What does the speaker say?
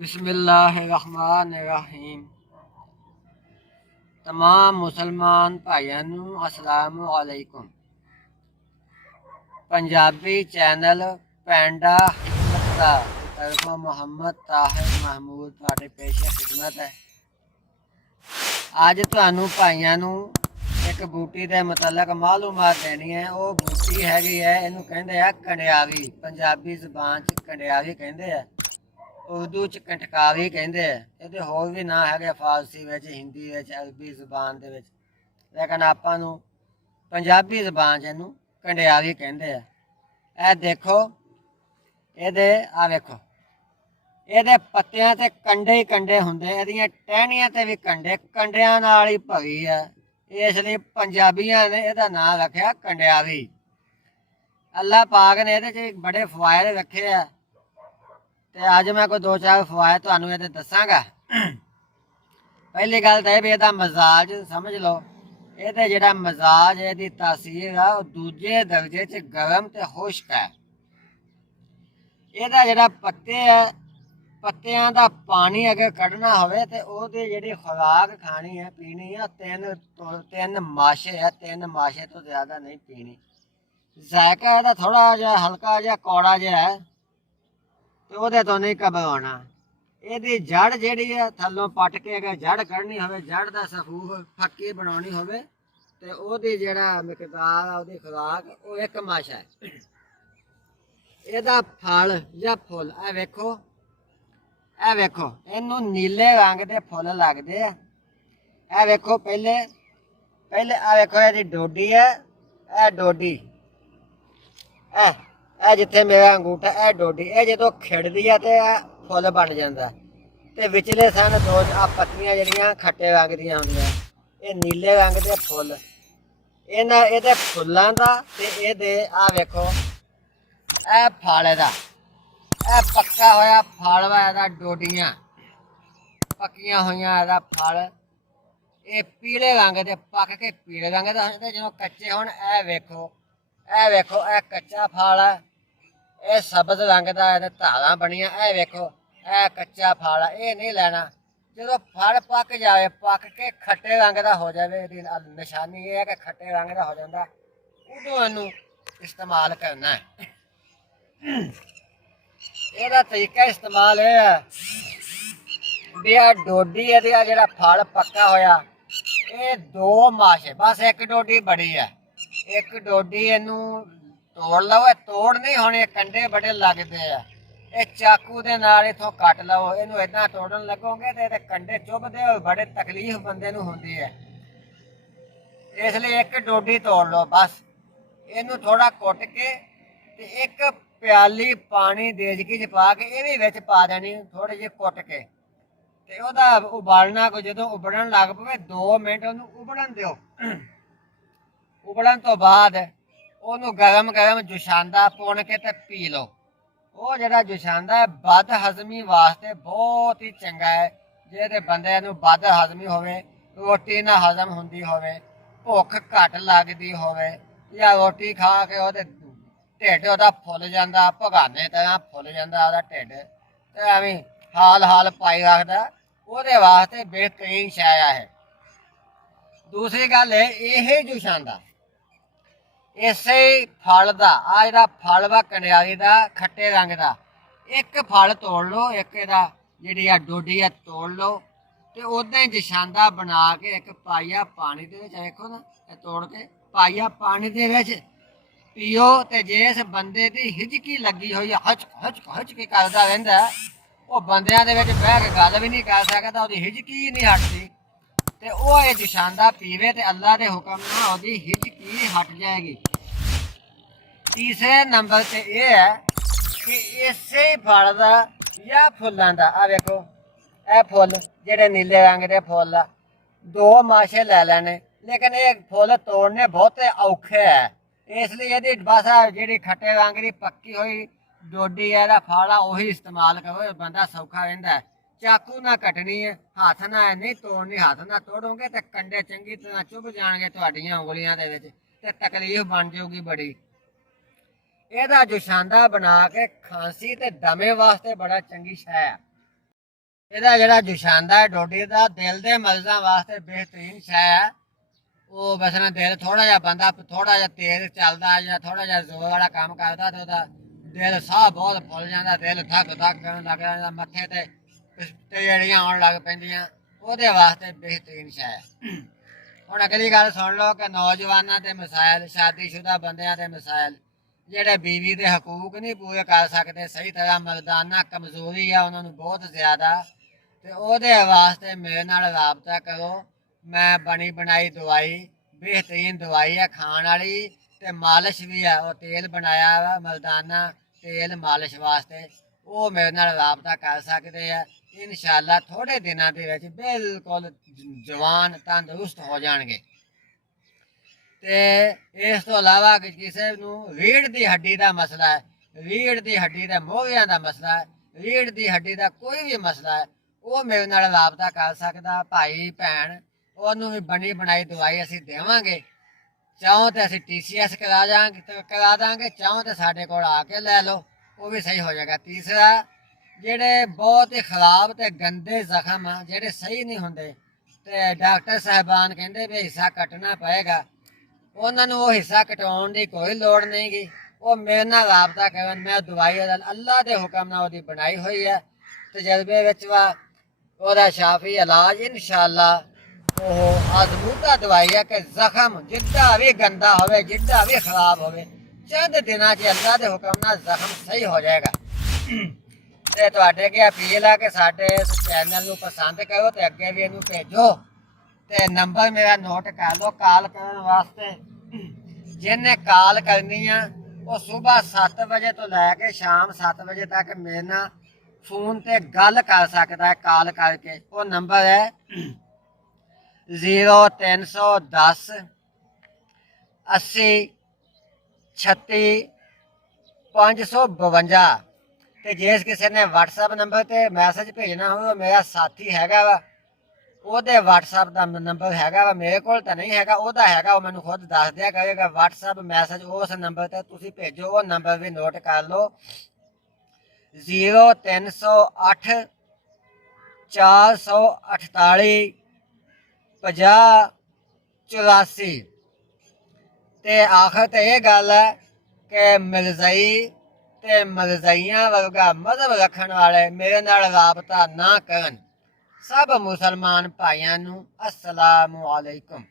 बिस्मिल्लाहिर्रहमानिर्रहीम। तमाम मुसलमान भाइयों नूं अस्सलामु अलैकुम। पंजाबी चैनल पेंडा हिकमत दा तरफों मोहम्मद ताहिर महमूद तुहाडे पेशे खिदमत है। अज तुहानूं भाइयों नूं एक बूटी के मुतलक मालूमात देनी है। वो बूटी हैगी है, इनू कहंदे आ कंडियावी। पंजाबी जबान च कंडियावी कहंदे आ, उर्दू च कंटकावी कहंदे आ। इहदे होर भी नाम हैगे फारसी विच, हिंदी विच, अरबी जबान दे विच, लेकिन आपां नूं पंजाबी जबान च इहनूं कंडियावी कहंदे आ। ਇਹ देखो ਇਹਦੇ ਆ ਵੇਖो, ਇਹਦੇ ਪੱਤਿਆਂ ਤੇ ਕੰਡੇ ਹੀ ਕੰਡੇ ਹੁੰਦੇ, ਇਹਦੀਆਂ ਟਹਿਣੀਆਂ ਤੇ ਵੀ ਕੰਡੇ, ਕੰਡਿਆਂ ਨਾਲ ਹੀ ਭਰੀ ਆ। ਇਸ ਲਈ ਪੰਜਾਬੀਆਂ ਨੇ ਇਹਦਾ ਨਾਮ ਰੱਖਿਆ ਕੰਡਿਆਵੀ। ਅੱਲਾਹ ਪਾਕ ਨੇ ਇਹਦੇ 'ਚ ਬੜੇ ਫਵਾਇਦ ਰੱਖੇ ਆ, ਤੇ ਅੱਜ ਮੈਂ ਕੋਈ 2-4 ਫਵਾਇਦ ਤੁਹਾਨੂੰ ਇਹਦੇ ਦੱਸਾਂਗਾ। ਪਹਿਲੀ ਗੱਲ ਤਾਂ ਇਹ ਵੀ ਇਹਦਾ ਮਜ਼ਾਜ ਸਮਝ ਲਓ। ਇਹਦਾ ਜਿਹੜਾ ਮਜ਼ਾਜ, ਇਹਦੀ ਤਾਸੀਰ ਆ, ਉਹ ਦੂਜੇ ਦਰਜੇ 'ਚ ਗਰਮ ਤੇ ਖੁਸ਼ਕ ਹੈ। ਇਹਦਾ ਜਿਹੜਾ ਪੱਤੇ ਹੈ, ਪੱਤਿਆਂ ਦਾ ਪਾਣੀ ਅਗਰ ਕੱਢਣਾ ਹੋਵੇ ਤੇ ਉਹਦੀ ਜਿਹੜੀ ਖੁਰਾਕ ਖਾਣੀ ਹੈ, ਪੀਣੀ ਹੈ, ਤਿੰਨ ਮਾਸ਼ੇ ਹੈ। 3 ਮਾਸ਼ੇ ਤੋਂ ਜ਼ਿਆਦਾ ਨਹੀਂ ਪੀਣੀ। ਜ਼ਾਇਕਾ ਇਹਦਾ ਥੋੜਾ ਜਿਹਾ ਹਲਕਾ ਜਿਹਾ ਕੌੜਾ ਜਿਹਾ ਹੈ, ਤੇ ਉਹਦੇ ਤੋਂ ਨਹੀਂ ਘਬਰਾਉਣਾ। ਇਹਦੀ ਜੜ ਜਿਹੜੀ ਹੈ ਥੱਲੋਂ ਪੱਟ ਕੇ ਅਗਰ ਜੜ ਕੱਢਣੀ ਹੋਵੇ, ਜੜ ਦਾ ਸਫੂਫ ਫੱਕੀ ਬਣਾਉਣੀ ਹੋਵੇ, ਤੇ ਉਹਦੀ ਜਿਹੜਾ ਮਿਕਦਾਰ ਆ, ਉਹਦੀ ਖੁਰਾਕ, ਉਹ 1 ਮਾਸ਼ਾ ਹੈ। ਇਹਦਾ ਫਲ ਜਾਂ ਫੁੱਲ ਇਹ ਵੇਖੋ, ਇਹ ਵੇਖੋ, ਇਹਨੂੰ ਨੀਲੇ ਰੰਗ ਦੇ ਫੁੱਲ ਲੱਗਦੇ ਆ। ਇਹ ਵੇਖੋ, ਪਹਿਲੇ ਆ ਵੇਖੋ, ਇਹਦੀ ਡੋਡੀ ਹੈ। ਇਹ ਡੋਡੀ, ਇਹ ਜਿੱਥੇ ਮੇਰਾ ਅੰਗੂਠਾ, ਇਹ ਡੋਡੀ, ਇਹ ਜਦੋਂ ਖਿੜਦੀ ਆ ਤੇ ਇਹ ਫੁੱਲ ਬਣ ਜਾਂਦਾ। ਤੇ ਵਿਚਲੇ ਸਨ 2 ਆ ਪੱਤੀਆਂ ਜਿਹੜੀਆਂ ਖੱਟੇ ਰੰਗ ਦੀਆਂ ਹੁੰਦੀਆਂ, ਇਹ ਨੀਲੇ ਰੰਗ ਦੇ ਫੁੱਲ। ਇਹਦੇ ਫੁੱਲਾਂ ਦਾ ਤੇ ਇਹਦੇ ਆ ਵੇਖੋ, ਇਹ ਫਲ ਇਹਦਾ, ਇਹ ਪੱਕਾ ਹੋਇਆ ਫਲ ਵਾ ਇਹਦਾ। ਡੋਡੀਆਂ ਪੱਕੀਆਂ ਹੋਈਆਂ, ਇਹਦਾ ਫਲ ਇਹ ਪੀਲੇ ਰੰਗ ਦੇ, ਪੱਕ ਕੇ ਪੀਲੇ ਰੰਗ ਦਾ ਹੋ ਜਾਂਦਾ। ਜਦੋਂ ਕੱਚੇ ਹੋਣ, ਇਹ ਵੇਖੋ, ਇਹ ਕੱਚਾ ਫਲ ਹੈ। ਇਹ ਸਬਜ਼ ਰੰਗ ਦਾ, ਇਹਦੇ ਧਾਰਾਂ ਬਣੀਆਂ। ਇਹ ਵੇਖੋ, ਇਹ ਕੱਚਾ ਫਲ ਹੈ, ਇਹ ਨਹੀਂ ਲੈਣਾ। ਜਦੋਂ ਫਲ ਪੱਕ ਜਾਵੇ, ਪੱਕ ਕੇ ਖੱਟੇ ਰੰਗ ਦਾ ਹੋ ਜਾਵੇ, ਇਹਦੀ ਨਿਸ਼ਾਨੀ ਇਹ ਹੈ ਕਿ ਖੱਟੇ ਰੰਗ ਦਾ ਹੋ ਜਾਂਦਾ, ਉਦੋਂ ਇਹਨੂੰ ਇਸਤੇਮਾਲ ਕਰਨਾ ਹੈ। ਇਹਦਾ ਤਰੀਕਾ ਇਸਤੇਮਾਲ ਇਹ ਹੈ ਵੀ ਆ ਡੋਡੀ, ਇਹਦੀ ਆ ਜਿਹੜਾ ਫਲ ਪੱਕਾ ਹੋਇਆ, ਇਹ 2 ਮਾਸ਼ੇ, ਬਸ 1 ਡੋਡੀ ਬੜੀ ਹੈ। 1 ਡੋਡੀ ਇਹਨੂੰ ਤੋੜ ਲਓ। ਇਹ ਤੋੜ ਨਹੀਂ ਹੋਣੀ, ਕੰਡੇ ਬੜੇ ਲੱਗਦੇ ਆ। ਇਹ ਚਾਕੂ ਦੇ ਨਾਲ ਇਥੋਂ ਕੱਟ ਲਓ। ਇਹਨੂੰ ਏਦਾਂ ਤੋੜਨ ਲੱਗੋਗੇ ਤੇ ਇਹਦੇ ਕੰਡੇ ਚੁੱਭਦੇ ਹੋਏ ਬੜੇ ਤਕਲੀਫ ਬੰਦੇ ਨੂੰ ਹੁੰਦੀ ਹੈ। ਇਸ ਲਈ 1 ਡੋਡੀ ਤੋੜ ਲਓ ਬਸ। ਇਹਨੂੰ ਥੋੜਾ ਕੁੱਟ ਕੇ ਤੇ 1 ਪਿਆਲੀ ਪਾਣੀ ਦੇਜਕੀ 'ਚ ਪਾ ਕੇ ਇਹ ਵੀ ਵਿੱਚ ਪਾ ਦੇਣੀ, ਥੋੜੀ ਜਿਹੀ ਕੁੱਟ ਕੇ, ਤੇ ਉਹਦਾ ਉਬਾਲਣਾ ਕੋ। ਜਦੋਂ ਉਬਲਣ ਲੱਗ ਪਵੇ 2 ਮਿੰਟ ਉਹਨੂੰ ਉਬਲਣ ਦਿਓ। ਉਬਲਣ ਤੋਂ ਬਾਅਦ ਉਹਨੂੰ ਗਰਮ ਜੁਸ਼ਾਂਦਾ ਪੁਣ ਕੇ ਤੇ ਪੀ ਲਓ। ਉਹ ਜਿਹੜਾ ਜੁਸ਼ਾਂਦਾ ਹੈ ਬਦ ਹਜ਼ਮੀ ਵਾਸਤੇ ਬਹੁਤ ਹੀ ਚੰਗਾ ਹੈ। ਜਿਹਦੇ ਬੰਦੇ ਨੂੰ ਬਦ ਹਜ਼ਮੀ ਹੋਵੇ, ਰੋਟੀ ਨਾ ਹਜ਼ਮ ਹੁੰਦੀ ਹੋਵੇ, ਭੁੱਖ ਘੱਟ ਲੱਗਦੀ ਹੋਵੇ, ਜਾਂ ਰੋਟੀ ਖਾ ਕੇ ਉਹਦੇ ਢਿੱਡ ਉਹਦਾ ਫੁੱਲ ਜਾਂਦਾ, ਭਗਾਨੇ ਤਰ੍ਹਾਂ ਫੁੱਲ ਜਾਂਦਾ ਉਹਦਾ ਢਿੱਡ, ਤੇ ਐਵੇਂ ਹਾਲ ਪਾਈ ਰੱਖਦਾ, ਉਹਦੇ ਵਾਸਤੇ ਬਿਹਤਰੀਨ ਸ਼ੈ ਹੈ। ਦੂਸਰੀ ਗੱਲ ਹੈ, ਇਹ ਜੁਸ਼ਾਂਦਾ ਇਸੇ ਫਲ ਦਾ, ਆ ਜਿਹੜਾ ਫਲ ਵਾ ਕੰਡਿਆਰੀ ਦਾ ਖੱਟੇ ਰੰਗ ਦਾ, 1 ਫਲ ਤੋੜ ਲਓ, 1 ਇਹਦਾ ਜਿਹੜੀ ਆ ਡੋਡੀ ਆ ਤੋੜ ਲਓ, ਤੇ ਉਦਾਂ ਹੀ ਜਸ਼ਾਂਦਾ ਬਣਾ ਕੇ 1 ਪਾਈਆ ਪਾਣੀ ਦੇ ਵਿੱਚ, ਵੇਖੋ ਨਾ, ਇਹ ਤੋੜ ਕੇ ਪਾਈਆ ਪਾਣੀ ਦੇ ਵਿੱਚ ਪੀਓ। ਤੇ ਜੇ ਇਸ ਬੰਦੇ ਦੀ ਹਿਜਕੀ ਲੱਗੀ ਹੋਈ ਆ, ਹਚ ਕੇ ਕਰਦਾ ਰਹਿੰਦਾ, ਉਹ ਬੰਦਿਆਂ ਦੇ ਵਿੱਚ ਬਹਿ ਕੇ ਗੱਲ ਵੀ ਨਹੀਂ ਕਰ ਸਕਦਾ, ਉਹਦੀ ਹਿਜਕੀ ਨਹੀਂ ਹਟਦੀ, ਤੇ ਉਹ ਇਹ ਜਸ਼ਾਂਦਾ ਪੀਵੇ ਤੇ ਅੱਲਾ ਦੇ ਹੁਕਮ ਨਾਲ ਉਹਦੀ ਹਿਜਕੀ ਹਟ ਜਾਏਗੀ। ਤੀਸਰੇ ਨੰਬਰ ਤੇ ਇਹ ਹੈ ਕਿ ਇਸੇ ਫਲ ਦਾ ਜਾਂ ਫੁੱਲਾਂ ਦਾ, ਆ ਵੇਖੋ, ਇਹ ਫੁੱਲ ਜਿਹੜੇ ਨੀਲੇ ਰੰਗ ਦੇ ਫੁੱਲ ਆ, 2 ਮਾਸ਼ੇ ਲੈ ਲੈਣੇ, ਲੇਕਿਨ ਇਹ ਫੁੱਲ ਤੋੜਨੇ ਬਹੁਤੇ ਔਖੇ ਹੈ। ਇਸ ਲਈ ਇਹਦੀ ਬਸ ਜਿਹੜੀ ਖੱਟੇ ਰੰਗ ਦੀ ਪੱਕੀ ਹੋਈ ਡੋਡੀ ਹੈ, ਇਹਦਾ ਫਲ ਆ, ਉਹੀ ਇਸਤੇਮਾਲ ਕਰੋ, ਬੰਦਾ ਸੌਖਾ ਰਹਿੰਦਾ। ਚਾਕੂ ਨਾਲ ਕੱਟਣੀ ਹੈ, ਹੱਥ ਨਾਲ ਨਹੀਂ ਤੋੜਨੀ। ਹੱਥ ਨਾਲ ਤੋੜੋਗੇ ਤੇ ਕੰਡੇ ਚੰਗੀ ਤਰ੍ਹਾਂ ਚੁੱਭ ਜਾਣਗੇ ਤੁਹਾਡੀਆਂ ਉਂਗਲੀਆਂ ਦੇ ਵਿੱਚ, ਤੇ ਤਕਲੀਫ ਬਣ ਜਾਊਗੀ ਬੜੀ। ਇਹਦਾ ਜੁਸ਼ਾਂਦਾ ਬਣਾ ਕੇ ਖਾਂਸੀ ਤੇ ਦਮੇ ਵਾਸਤੇ ਬੜਾ ਚੰਗੀ ਸ਼ੈ ਹੈ। ਇਹਦਾ ਜਿਹੜਾ ਜੁਸ਼ਾਂਦਾ ਹੈ ਡੋਡੀ ਦਾ ਦਿਲ ਦੇ ਮਰਜ਼ਾਂ ਵਾਸਤੇ ਬਿਹਤਰੀਨ ਸ਼ੈ ਹੈ। ਉਹ ਬਸਣਾ ਦਿਲ ਥੋੜਾ ਜਿਹਾ ਬੰਦਾ ਥੋੜਾ ਜਿਹਾ ਤੇਜ਼ ਚੱਲਦਾ ਜਾਂ ਥੋੜਾ ਜਿਹਾ ਜ਼ੋਰ ਵਾਲਾ ਕੰਮ ਕਰਦਾ ਤੇ ਉਹਦਾ ਦਿਲ ਸਾਹ ਬਹੁਤ ਫੁੱਲ ਜਾਂਦਾ, ਦਿਲ ਧੱਕ ਧੱਕ ਕਰਨ ਲੱਗ ਜਾਂਦਾ, ਮੱਥੇ ਤੇ ਜਿਹੜੀਆਂ ਆਉਣ ਲੱਗ ਪੈਂਦੀਆਂ, ਉਹਦੇ ਵਾਸਤੇ ਬਿਹਤਰੀਨ ਸ਼ੈ ਹੈ। ਹੁਣ ਅਗਲੀ ਗੱਲ ਸੁਣ ਲਓ ਕਿ ਨੌਜਵਾਨਾਂ ਦੇ ਮਸਾਇਲ, ਸ਼ਾਦੀशुदा ਬੰਦਿਆਂ ਦੇ ਮਸਾਇਲ, ਜਿਹੜੇ ਬੀਵੀ ਦੇ ਹਕੂਕ ਨਹੀਂ ਪੂਰੇ ਕਰ ਸਕਦੇ ਸਹੀ ਤਰ੍ਹਾਂ, ਮਰਦਾਨਾ ਕਮਜ਼ੋਰੀ ਆ ਉਹਨਾਂ ਨੂੰ ਬਹੁਤ ਜ਼ਿਆਦਾ, ਤੇ ਉਹਦੇ ਵਾਸਤੇ ਮੇਰੇ ਨਾਲ ਰਾਬਤਾ ਕਰੋ। ਮੈਂ ਬਣੀ ਬਣਾਈ ਦਵਾਈ, ਬਿਹਤਰੀਨ ਦਵਾਈ ਹੈ ਖਾਣ ਵਾਲੀ, ਤੇ ਮਾਲਿਸ਼ ਵੀ ਹੈ, ਉਹ ਤੇਲ ਬਣਾਇਆ ਵਾ ਮਰਦਾਨਾ ਤੇਲ ਮਾਲਿਸ਼ ਵਾਸਤੇ, ਉਹ ਮੇਰੇ ਨਾਲ ਰਾਬਤਾ ਕਰ ਸਕਦੇ ਆ। ਇਨਸ਼ਾਅੱਲਾ ਥੋੜੇ ਦਿਨਾਂ ਦੇ ਵਿੱਚ ਬਿਲਕੁਲ ਜਵਾਨ ਤੰਦਰੁਸਤ ਹੋ ਜਾਣਗੇ। ਤੇ ਇਸ ਤੋਂ ਇਲਾਵਾ ਕਿਸੇ ਨੂੰ ਰੀੜ੍ਹ ਦੀ ਹੱਡੀ ਦਾ ਮਸਲਾ ਹੈ, ਰੀੜ੍ਹ ਦੀ ਹੱਡੀ ਦੇ ਮੋਹਿਆਂ ਦਾ ਮਸਲਾ ਹੈ, ਰੀੜ੍ਹ ਦੀ ਹੱਡੀ ਦਾ ਕੋਈ ਵੀ ਮਸਲਾ ਹੈ, ਉਹ ਮੇਰੇ ਨਾਲ ਰਾਬਤਾ ਕਰ ਸਕਦਾ ਭਾਈ ਭੈਣ, ਉਹਨੂੰ ਵੀ ਬਣੀ ਬਣਾਈ ਦਵਾਈ ਅਸੀਂ ਦੇਵਾਂਗੇ। ਚਾਹੋ ਤੇ ਅਸੀਂ TCS ਕਰਾ ਦਾਂਗੇ, ਚਾਹੋ ਤੇ ਸਾਡੇ ਕੋਲ ਆ ਕੇ ਲੈ ਲਓ, ਉਹ ਵੀ ਸਹੀ ਹੋ ਜਾਏਗਾ। ਤੀਸਰਾ, ਜਿਹੜੇ ਬਹੁਤ ਹੀ ਖਰਾਬ ਤੇ ਗੰਦੇ ਜ਼ਖਮ ਆ, ਜਿਹੜੇ ਸਹੀ ਨਹੀਂ ਹੁੰਦੇ ਤੇ ਡਾਕਟਰ ਸਾਹਿਬਾਨ ਕਹਿੰਦੇ ਵੀ ਹਿੱਸਾ ਕੱਟਣਾ ਪਏਗਾ, ਉਹਨਾਂ ਨੂੰ ਉਹ ਹਿੱਸਾ ਕਟਾਉਣ ਦੀ ਕੋਈ ਲੋੜ ਨਹੀਂ ਗੀ। ਉਹ ਮੇਰੇ ਨਾਲ ਰਾਬਤਾ ਕਰਨ, ਮੈਂ ਦਵਾਈ ਅੱਲਾ ਦੇ ਹੁਕਮ ਨਾਲ ਉਹਦੀ ਬਣਾਈ ਹੋਈ ਹੈ, ਤਜਰਬੇ ਵਿੱਚ ਵਾ ਉਹਦਾ ਸ਼ਾਫੀ ਇਲਾਜ ਇਨਸ਼ਾਅੱਲਾ। ਉਹ ਆਜ਼ਮੂਦਾ ਦਵਾਈ ਹੈ ਕਿ ਜ਼ਖਮ ਜਿੱਡਾ ਵੀ ਗੰਦਾ ਹੋਵੇ, ਜਿੱਡਾ ਵੀ ਖਰਾਬ ਹੋਵੇ, ਚੰਦ ਦਿਨਾਂ 'ਚ ਅੱਲਾ ਦੇ ਹੁਕਮ ਨਾਲ ਜ਼ਖਮ ਸਹੀ ਹੋ ਜਾਏਗਾ। ਤੇ ਤੁਹਾਡੇ ਅੱਗੇ ਅਪੀਲ ਹੈ ਕਿ ਸਾਡੇ ਇਸ ਚੈਨਲ ਨੂੰ ਪਸੰਦ ਕਰੋ ਤੇ ਅੱਗੇ ਵੀ ਇਹਨੂੰ ਭੇਜੋ। ਤੇ ਨੰਬਰ ਮੇਰਾ ਨੋਟ ਕਰ ਲਓ ਕਾਲ ਕਰਨ ਵਾਸਤੇ। ਜਿਹਨੇ ਕਾਲ ਕਰਨੀ ਆ ਉਹ ਸਵੇਰ 7 ਵਜੇ ਤੋਂ ਲੈ ਕੇ ਸ਼ਾਮ 7 ਵਜੇ ਤੱਕ ਮੇਰੇ ਨਾਲ ਫੋਨ ਤੇ ਗੱਲ ਕਰ ਸਕਦਾ ਹੈ ਕਾਲ ਕਰਕੇ। ਉਹ ਨੰਬਰ ਹੈ 0310 80 36 552। ਤੇ ਜੇ ਕਿਸੇ ਨੇ WhatsApp ਨੰਬਰ ਤੇ ਮੈਸੇਜ ਭੇਜਣਾ ਹੋਵੇ, ਮੇਰਾ ਸਾਥੀ ਹੈਗਾ ਵਾ, ਉਹਦੇ WhatsApp ਦਾ ਨੰਬਰ ਹੈਗਾ ਵਾ, ਮੇਰੇ ਕੋਲ ਤਾਂ ਨਹੀਂ ਹੈਗਾ, ਉਹਦਾ ਹੈਗਾ, ਉਹ ਮੈਨੂੰ ਖੁਦ ਦੱਸ ਦਿਆ ਕਰੇਗਾ। WhatsApp ਮੈਸੇਜ ਉਸ ਨੰਬਰ ਤੇ ਤੁਸੀਂ ਭੇਜੋ। ਉਹ ਨੰਬਰ ਵੀ ਨੋਟ ਕਰ ਲਓ 0308 448 50 84। ਤੇ ਆਖਰ ਤੇ ਇਹ ਗੱਲ ਹੈ ਕਿ ਮਿਰਜ਼ਈ ਤੇ ਮਰਜ਼ਈਆਂ ਵਰਗਾ ਮਜ਼ਹਬ ਰੱਖਣ ਵਾਲੇ ਮੇਰੇ ਨਾਲ ਰਾਬਤਾ ਨਾ ਕਰਨ। ਸਭ ਮੁਸਲਮਾਨ ਭਾਈਆਂ ਨੂੰ अस्सलामु अलैकुम।